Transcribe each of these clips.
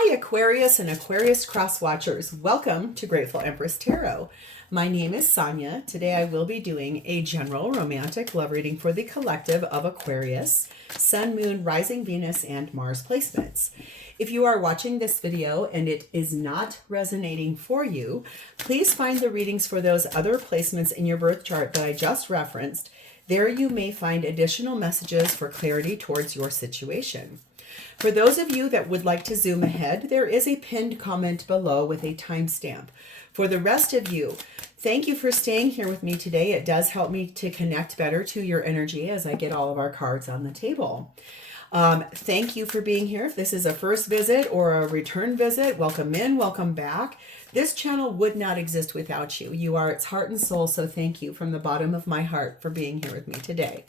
Hi, Aquarius and Aquarius cross watchers. Welcome to Grateful Empress Tarot. My name is Sonia. Today I will be doing a general romantic love reading for the collective of Aquarius, Sun, Moon, Rising Venus, and Mars placements. If you are watching this video and it is not resonating for you, please find the readings for those other placements in your birth chart that I just referenced. There you may find additional messages for clarity towards your situation. For those of you that would like to zoom ahead, there is a pinned comment below with a timestamp. For the rest of you, thank you for staying here with me today. It does help me to connect better to your energy as I get all of our cards on the table. Thank you for being here. If this is a first visit or a return visit, welcome in, welcome back. This channel would not exist without you. You are its heart and soul, so thank you from the bottom of my heart for being here with me today.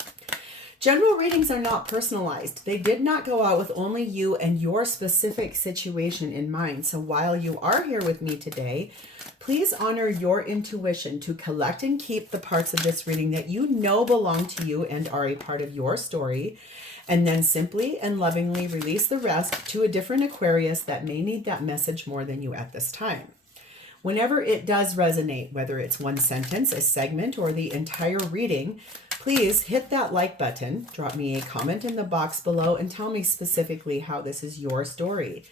General readings are not personalized. They did not go out with only you and your specific situation in mind. So while you are here with me today, please honor your intuition to collect and keep the parts of this reading that you know belong to you and are a part of your story, and then simply and lovingly release the rest to a different Aquarius that may need that message more than you at this time. Whenever it does resonate, whether it's one sentence, a segment, or the entire reading, please hit that like button, drop me a comment in the box below, and tell me specifically how this is your story.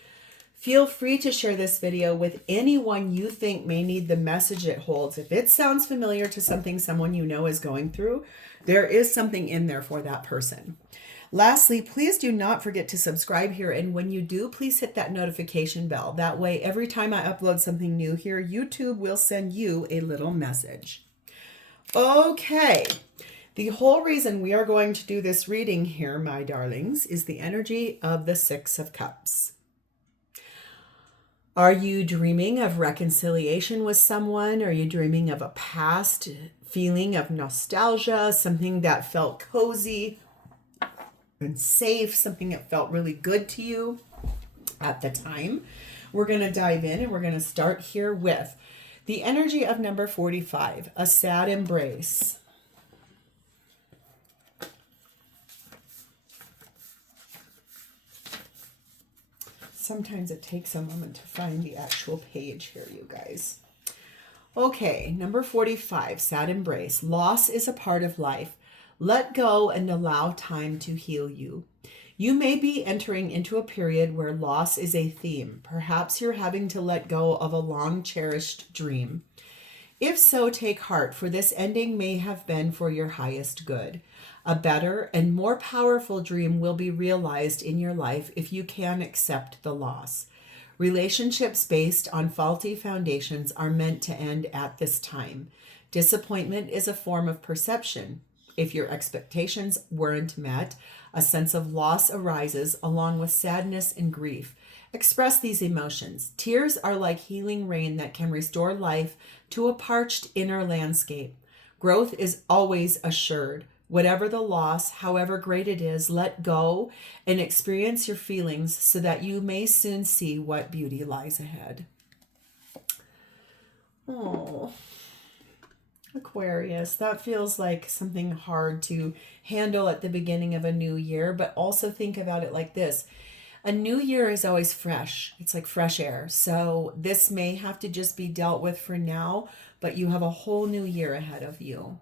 Feel free to share this video with anyone you think may need the message it holds. If it sounds familiar to something someone you know is going through, there is something in there for that person. Lastly, please do not forget to subscribe here, and when you do, please hit that notification bell. That way, every time I upload something new here, YouTube will send you a little message. Okay. The whole reason we are going to do this reading here, my darlings, is the energy of the Six of Cups. Are you dreaming of reconciliation with someone? Are you dreaming of a past feeling of nostalgia, something that felt cozy and safe, something that felt really good to you at the time? We're going to dive in and we're going to start here with the energy of number 45, a sad embrace. Sometimes it takes a moment to find the actual page here, you guys. Okay, number 45, sad embrace. Loss is a part of life. Let go and allow time to heal you. You may be entering into a period where loss is a theme. Perhaps you're having to let go of a long-cherished dream. If so, take heart, for this ending may have been for your highest good. A better and more powerful dream will be realized in your life if you can accept the loss. Relationships based on faulty foundations are meant to end at this time. Disappointment is a form of perception. If your expectations weren't met, a sense of loss arises along with sadness and grief. Express these emotions. Tears are like healing rain that can restore life to a parched inner landscape. Growth is always assured. Whatever the loss, however great it is, let go and experience your feelings so that you may soon see what beauty lies ahead. Oh, Aquarius, that feels like something hard to handle at the beginning of a new year, but also think about it like this. A new year is always fresh. It's like fresh air. So this may have to just be dealt with for now, but you have a whole new year ahead of you.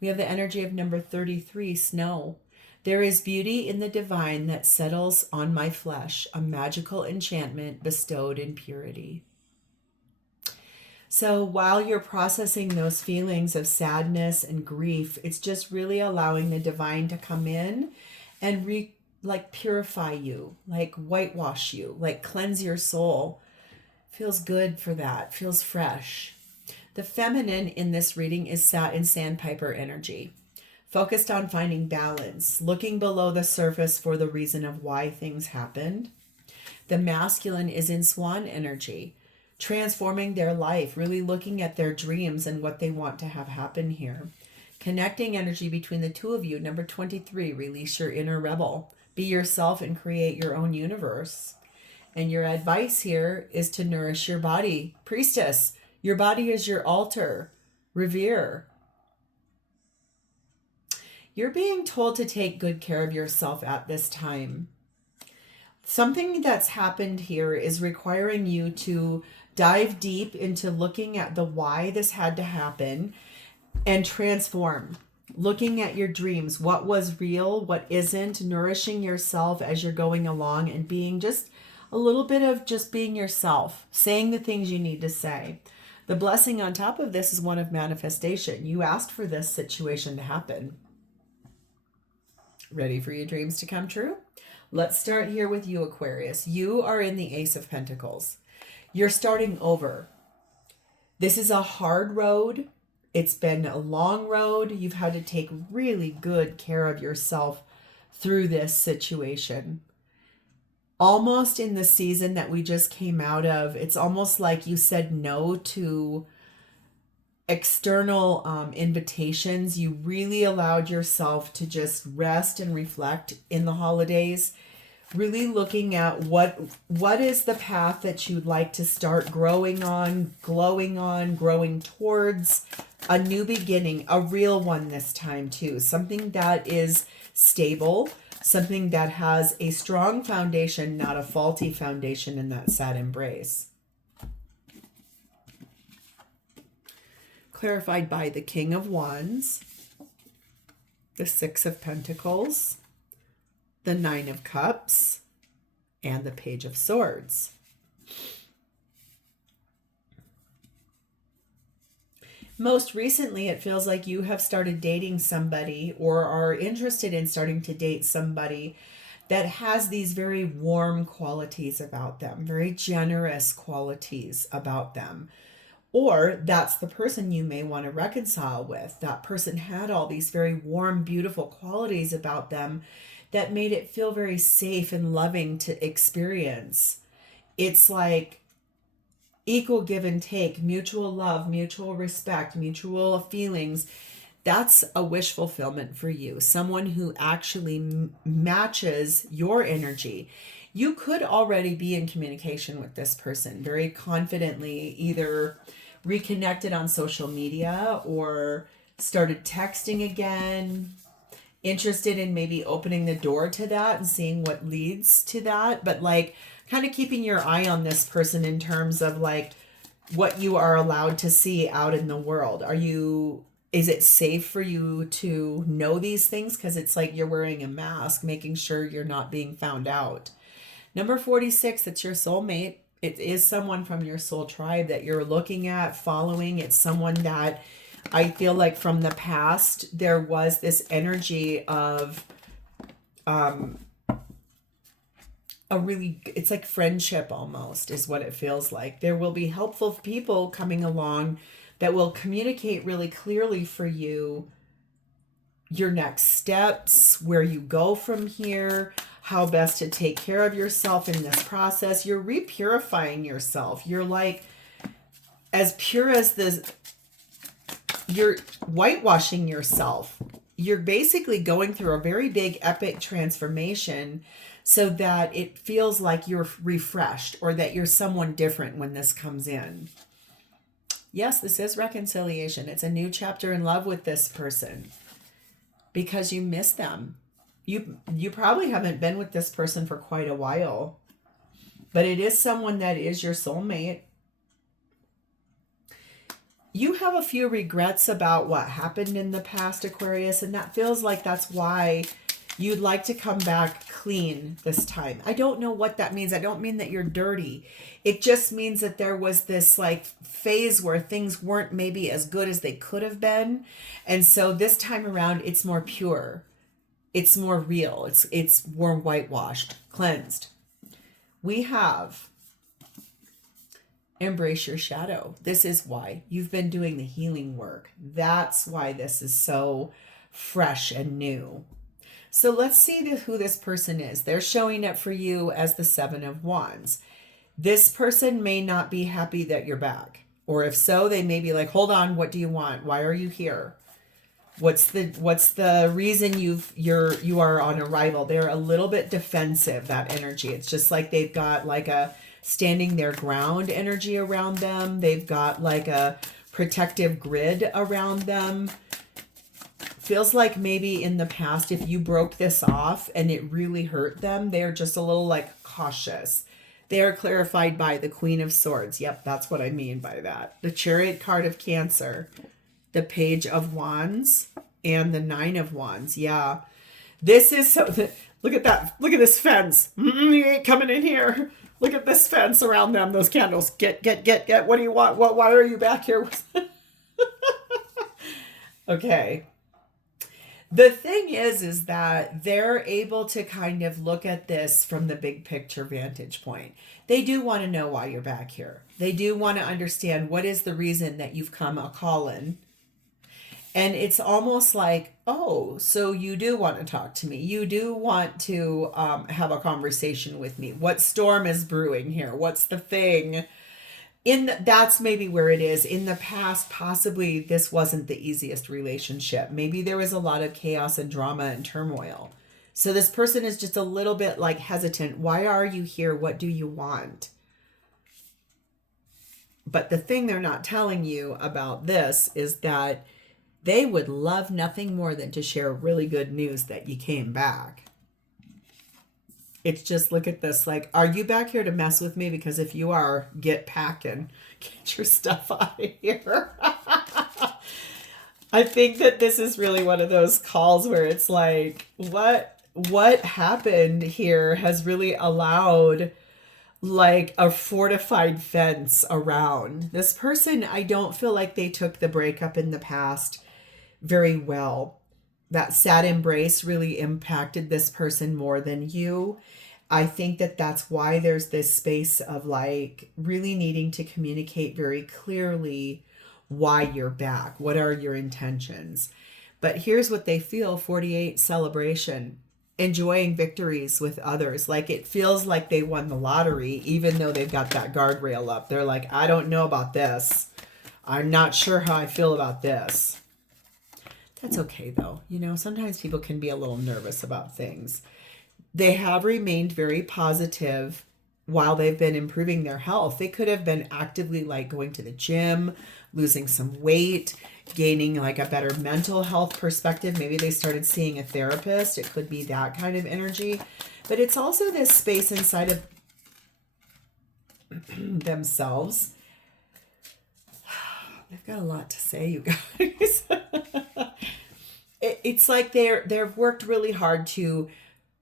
We have the energy of number 33, snow. There is beauty in the divine that settles on my flesh, a magical enchantment bestowed in purity. So while you're processing those feelings of sadness and grief, it's just really allowing the divine to come in and purify you, like whitewash you, like cleanse your soul. Feels good for that. Feels fresh. The feminine in this reading is sat in sandpiper energy, focused on finding balance, looking below the surface for the reason of why things happened. The masculine is in swan energy, transforming their life, really looking at their dreams and what they want to have happen here. Connecting energy between the two of you, number 23, release your inner rebel. Be yourself and create your own universe. And your advice here is to nourish your body. Priestess, your body is your altar. Revere. You're being told to take good care of yourself at this time. Something that's happened here is requiring you to dive deep into looking at the why this had to happen and transform. Looking at your dreams, what was real, what isn't, nourishing yourself as you're going along and being just a little bit of just being yourself, saying the things you need to say. The blessing on top of this is one of manifestation. You asked for this situation to happen. Ready for your dreams to come true? Let's start here with you, Aquarius. You are in the Ace of Pentacles. You're starting over. This is a hard road. It's been a long road. You've had to take really good care of yourself through this situation. Almost in the season that we just came out of, it's almost like you said no to external invitations. You really allowed yourself to just rest and reflect in the holidays, really looking at what is the path that you'd like to start growing on, glowing on, growing towards a new beginning, a real one this time too, something that is stable, something that has a strong foundation, not a faulty foundation in that sad embrace. Clarified by the King of Wands, the Six of Pentacles, the Nine of Cups, and the Page of Swords. Most recently, it feels like you have started dating somebody or are interested in starting to date somebody that has these very warm qualities about them, very generous qualities about them. Or that's the person you may want to reconcile with. That person had all these very warm, beautiful qualities about them that made it feel very safe and loving to experience. It's like equal give and take, mutual love, mutual respect, mutual feelings. That's a wish fulfillment for you. Someone who actually matches your energy. You could already be in communication with this person very confidently, either reconnected on social media or started texting again, interested in maybe opening the door to that and seeing what leads to that. But like kind of keeping your eye on this person in terms of like what you are allowed to see out in the world. Is it safe for you to know these things? Because it's like you're wearing a mask, making sure you're not being found out. Number 46, it's your soulmate. It is someone from your soul tribe that you're looking at, following. It's someone that I feel like from the past, there was this energy of it's like friendship almost is what it feels like. There will be helpful people coming along that will communicate really clearly for you your next steps, where you go from here, how best to take care of yourself in this process. You're repurifying yourself. You're like as pure as this. You're whitewashing yourself. You're basically going through a very big epic transformation so that it feels like you're refreshed or that you're someone different when this comes in. Yes, this is reconciliation. It's a new chapter in love with this person because you miss them. You probably haven't been with this person for quite a while, but it is someone that is your soulmate. You have a few regrets about what happened in the past, Aquarius, and that feels like that's why you'd like to come back clean this time. I don't know what that means. I don't mean that you're dirty. It just means that there was this like phase where things weren't maybe as good as they could have been. And so this time around, it's more pure. It's more real. It's more whitewashed, cleansed. We have embrace your shadow. This is why you've been doing the healing work. That's why this is so fresh and new. So let's see who this person is. They're showing up for you as the Seven of Wands. This person may not be happy that you're back. Or if so, they may be like, hold on, what do you want? Why are you here? What's the reason you are on arrival? They're a little bit defensive, that energy. It's just like they've got like a standing their ground energy around them. They've got like a protective grid around them. feels like maybe in the past, if you broke this off and it really hurt them, they're just a little like cautious. They are clarified by the Queen of Swords. Yep, that's what I mean by that. The Chariot card of Cancer, the Page of Wands, and the Nine of Wands. Yeah. This is so... Look at that. Look at this fence. You ain't coming in here. Look at this fence around them, those candles. Get. What do you want? Why are you back here? Okay. The thing is that they're able to kind of look at this from the big picture vantage point. They do want to know why you're back here. They do want to understand what is the reason that you've come a calling. And it's almost like, oh, so you do want to talk to me. You do want to have a conversation with me. What storm is brewing here? What's the thing? That's maybe where it is. In the past, possibly this wasn't the easiest relationship. Maybe there was a lot of chaos and drama and turmoil. So this person is just a little bit like hesitant. Why are you here? What do you want? But the thing they're not telling you about this is that they would love nothing more than to share really good news that you came back. It's just, look at this. Like, are you back here to mess with me? Because if you are, get packing. Get your stuff out of here. I think that this is really one of those calls where it's like, what happened here has really allowed like a fortified fence around. This person, I don't feel like they took the breakup in the past very well. That sad embrace really impacted this person more than you. I think that that's why there's this space of like really needing to communicate very clearly why you're back. What are your intentions? But here's what they feel: 48, celebration, enjoying victories with others. Like it feels like they won the lottery, even though they've got that guardrail up. They're like, I don't know about this. I'm not sure how I feel about this. That's okay though. You know, sometimes people can be a little nervous about things. They have remained very positive while they've been improving their health. They could have been actively like going to the gym, losing some weight, gaining like a better mental health perspective. Maybe they started seeing a therapist. It could be that kind of energy. But it's also this space inside of themselves. They've got a lot to say, you guys. It's like they've worked really hard to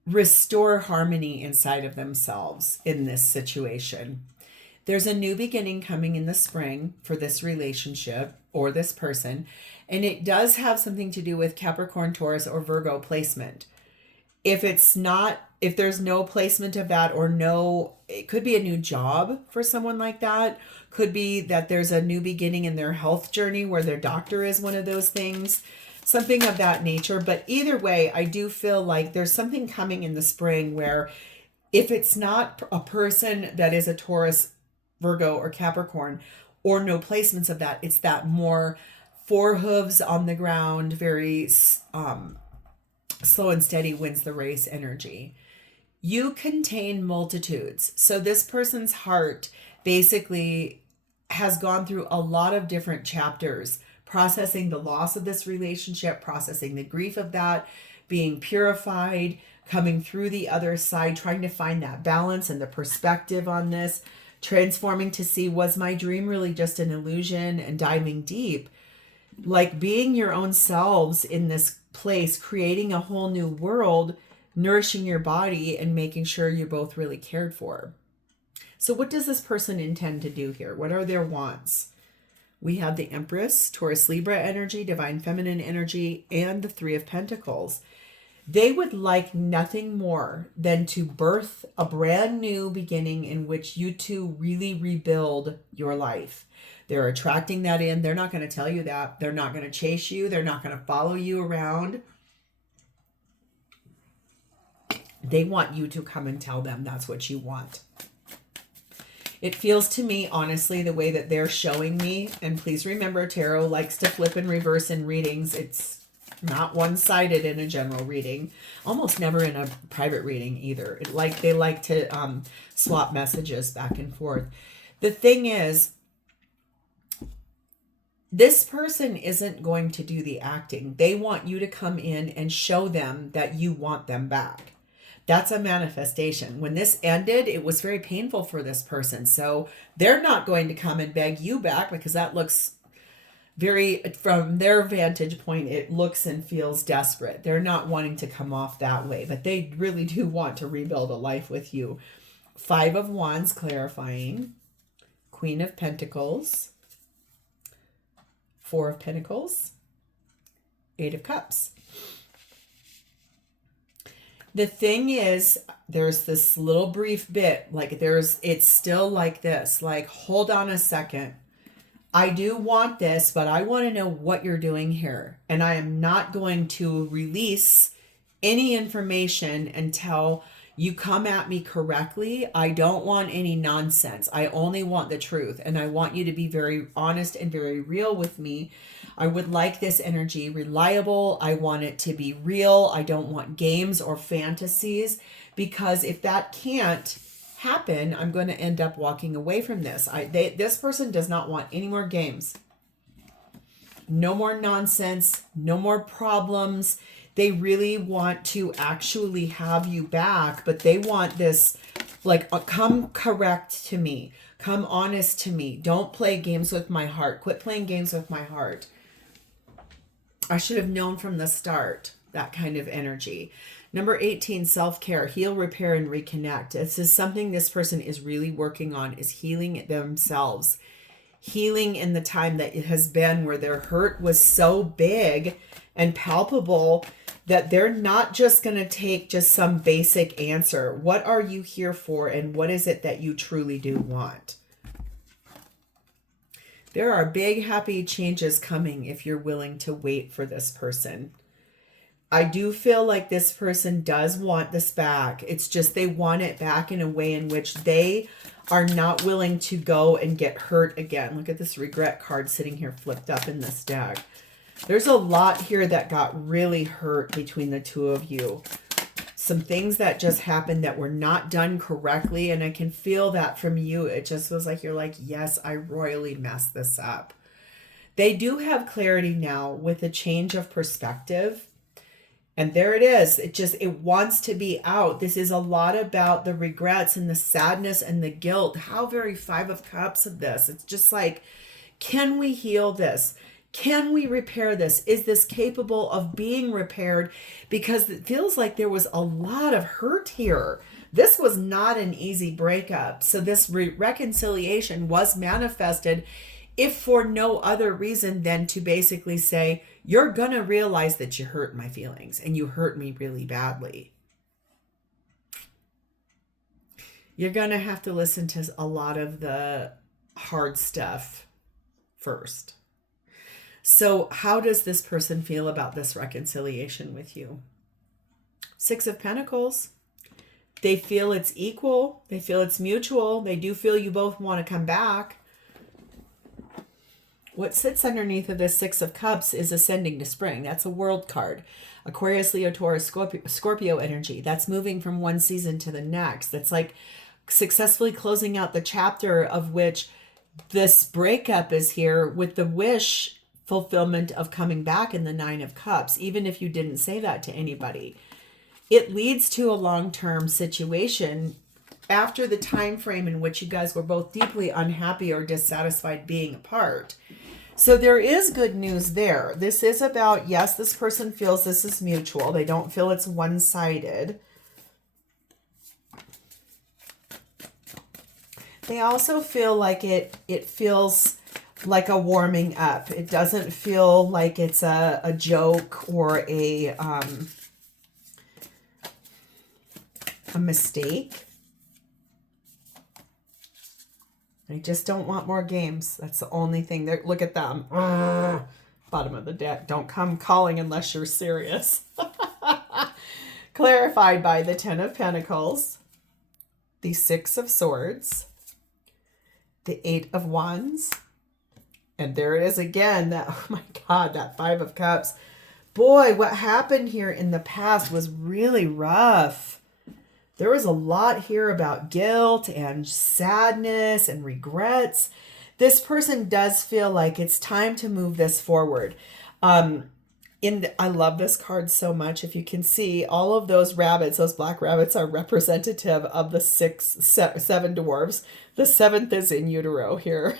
restore harmony inside of themselves in this situation. There's a new beginning coming in the spring for this relationship or this person, and it does have something to do with Capricorn, Taurus, or Virgo placement. If there's no placement of that, or no, it could be a new job for someone like that. Could be that there's a new beginning in their health journey where their doctor is one of those things. Something of that nature. But either way, I do feel like there's something coming in the spring where if it's not a person that is a Taurus, Virgo, or Capricorn, or no placements of that, it's that more four hooves on the ground, very slow and steady wins the race energy. You contain multitudes. So this person's heart basically has gone through a lot of different chapters, processing the loss of this relationship, processing the grief of that, being purified, coming through the other side, trying to find that balance and the perspective on this, transforming to see, was my dream really just an illusion, and diving deep, like being your own selves in this place, creating a whole new world, nourishing your body and making sure you're both really cared for. So what does this person intend to do here? What are their wants? We have the Empress, Taurus Libra energy, Divine Feminine energy, and the Three of Pentacles. They would like nothing more than to birth a brand new beginning in which you two really rebuild your life. They're attracting that in. They're not going to tell you that. They're not going to chase you. They're not going to follow you around. They want you to come and tell them that's what you want. It feels to me, honestly, the way that they're showing me, and please remember, tarot likes to flip and reverse in readings. It's not one-sided in a general reading, almost never in a private reading either. They like to swap messages back and forth. The thing is, This person isn't going to do the acting. They want you to come in and show them that you want them back. That's a manifestation. When this ended, it was very painful for this person. So they're not going to come and beg you back, because that looks very, from their vantage point, it looks and feels desperate. They're not wanting to come off that way, but they really do want to rebuild a life with you. 5 of Wands, clarifying. Queen of Pentacles. 4 of Pentacles. 8 of Cups. The thing is, there's this little brief bit, like it's still like this, like, hold on a second. I do want this, but I want to know what you're doing here. And I am not going to release any information until you come at me correctly. I don't want any nonsense. I only want the truth. And I want you to be very honest and very real with me. I would like this energy reliable. I want it to be real. I don't want games or fantasies, because if that can't happen, I'm going to end up walking away from this. This person does not want any more games. No more nonsense. No more problems. They really want to actually have you back, but they want this, like, come correct to me. Come honest to me. Don't play games with my heart. Quit playing games with my heart. I should have known from the start, that kind of energy. Number 18, self-care, heal, repair, and reconnect. This is something this person is really working on, is healing themselves. Healing in the time that it has been where their hurt was so big and palpable that they're not just going to take just some basic answer. What are you here for, and what is it that you truly do want? There are big, happy changes coming if you're willing to wait for this person. I do feel like this person does want this back. It's just they want it back in a way in which they are not willing to go and get hurt again. Look at this regret card sitting here flipped up in this deck. There's a lot here that got really hurt between the two of you. Some things that just happened that were not done correctly, and I can feel that from you. It just was like, you're like, yes, I royally messed this up. They do have clarity now with a change of perspective. And there it is. It wants to be out. This is a lot about the regrets and the sadness and the guilt. How very 5 of Cups of this. It's just like, can we heal this? Can we repair this? Is this capable of being repaired? Because it feels like there was a lot of hurt here. This was not an easy breakup. So this reconciliation was manifested, if for no other reason than to basically say, you're going to realize that you hurt my feelings and you hurt me really badly. You're going to have to listen to a lot of the hard stuff first. So how does this person feel about this reconciliation with you? 6 of Pentacles. They feel it's equal. They feel it's mutual. They do feel you both want to come back. What sits underneath of this 6 of Cups is ascending to spring. That's a world card. Aquarius, Leo, Taurus, Scorpio energy. That's moving from one season to the next. That's like successfully closing out the chapter of which this breakup is here with the wish fulfillment of coming back in the 9 of Cups, even if you didn't say that to anybody. It leads to a long-term situation after the time frame in which you guys were both deeply unhappy or dissatisfied being apart. So there is good news there. This is about, yes, this person feels this is mutual. They don't feel it's one-sided. They also feel like it feels like a warming up. It doesn't feel like it's a joke or a mistake. I just don't want more games. That's the only thing. There. Look at them. Bottom of the deck. Don't come calling unless you're serious. Clarified by the 10 of Pentacles, the 6 of Swords, the 8 of Wands, and there it is again. That, oh my God, that 5 of Cups. Boy, what happened here in the past was really rough. There was a lot here about guilt and sadness and regrets. this person does feel like it's time to move this forward. I love this card so much. If you can see, all of those rabbits, those black rabbits, are representative of the seven dwarves. The seventh is in utero here.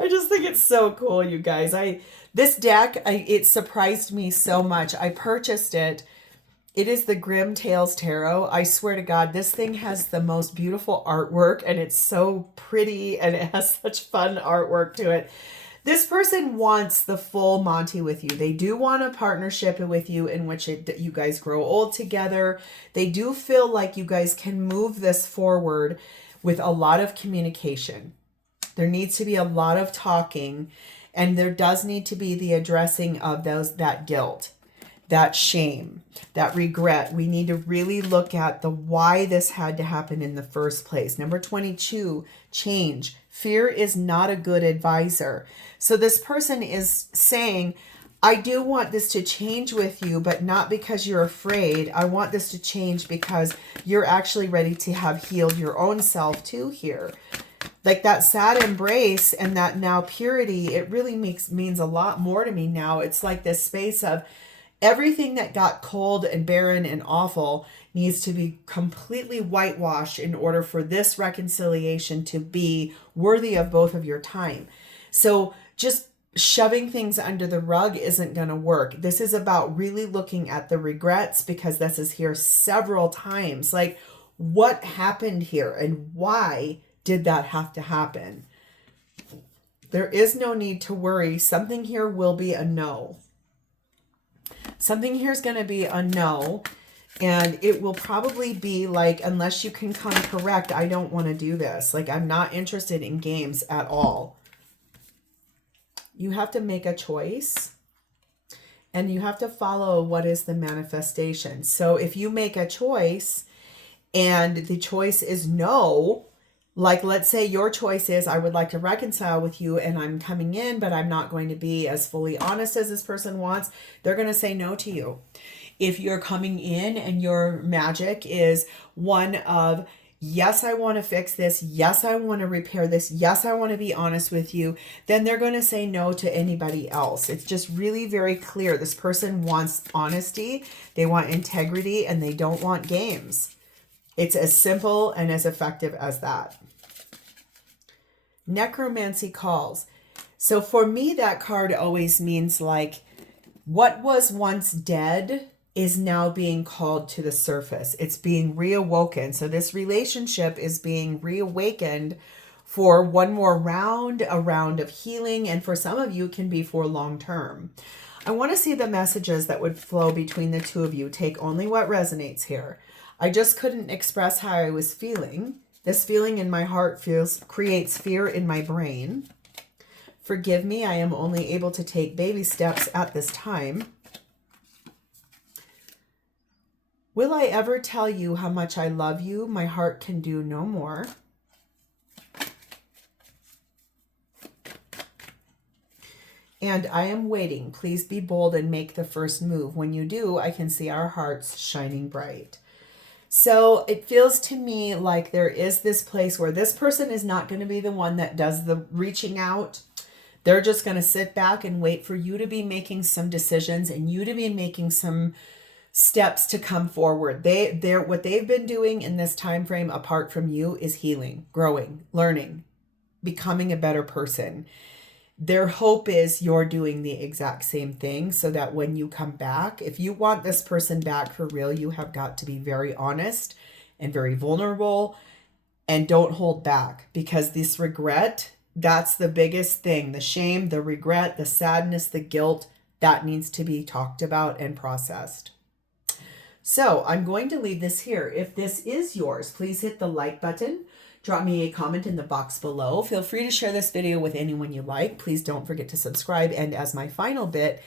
I just think it's so cool, you guys. This deck, it surprised me so much. I purchased it. It is the Grim Tales Tarot. I swear to God, this thing has the most beautiful artwork, and it's so pretty, and it has such fun artwork to it. This person wants the full Monty with you. They do want a partnership with you in which you guys grow old together. They do feel like you guys can move this forward with a lot of communication. There needs to be a lot of talking, and there does need to be the addressing of that guilt, that shame, that regret. We need to really look at the why this had to happen in the first place. Number 22, change. Fear is not a good advisor. So this person is saying, I do want this to change with you, but not because you're afraid. I want this to change because you're actually ready to have healed your own self too here. Like that sad embrace and that now purity, it really means a lot more to me now. It's like this space of everything that got cold and barren and awful needs to be completely whitewashed in order for this reconciliation to be worthy of both of your time. So just shoving things under the rug isn't going to work. This is about really looking at the regrets, because this is here several times. Like, what happened here and why did that have to happen? There is no need to worry. Something here will be a no. Something here is going to be a no. And it will probably be like, unless you can come correct, I don't want to do this. Like, I'm not interested in games at all. You have to make a choice. And you have to follow what is the manifestation. So if you make a choice and the choice is no, like, let's say your choice is, I would like to reconcile with you and I'm coming in, but I'm not going to be as fully honest as this person wants. They're going to say no to you. If you're coming in and your magic is one of, yes, I want to fix this. Yes, I want to repair this. Yes, I want to be honest with you. Then they're going to say no to anybody else. It's just really very clear. This person wants honesty. They want integrity, and they don't want games. It's as simple and as effective as that. Necromancy calls. So for me, that card always means like what was once dead is now being called to the surface. It's being reawoken. So this relationship is being reawakened for one more round, a round of healing. And for some of you, it can be for long term. I want to see the messages that would flow between the two of you. Take only what resonates here. I just couldn't express how I was feeling. This feeling in my heart creates fear in my brain. Forgive me, I am only able to take baby steps at this time. Will I ever tell you how much I love you? My heart can do no more. And I am waiting. Please be bold and make the first move. When you do, I can see our hearts shining bright. So it feels to me like there is this place where this person is not going to be the one that does the reaching out. They're just going to sit back and wait for you to be making some decisions and you to be making some steps to come forward. What they've been doing in this time frame apart from you is healing, growing, learning, becoming a better person. Their hope is you're doing the exact same thing so that when you come back, if you want this person back for real, you have got to be very honest and very vulnerable, and don't hold back, because this regret, that's the biggest thing. The shame, the regret, the sadness, the guilt, that needs to be talked about and processed. So I'm going to leave this here. If this is yours, please hit the like button. Drop me a comment in the box below. Feel free to share this video with anyone you like. Please don't forget to subscribe. And as my final bit,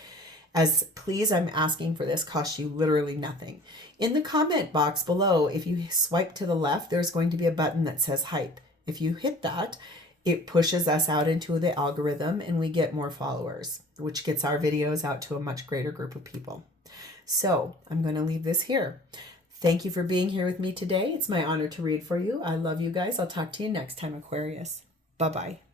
I'm asking for this, costs you literally nothing. In the comment box below, if you swipe to the left, there's going to be a button that says hype. If you hit that, it pushes us out into the algorithm and we get more followers, which gets our videos out to a much greater group of people. So I'm going to leave this here. Thank you for being here with me today. It's my honor to read for you. I love you guys. I'll talk to you next time, Aquarius. Bye-bye.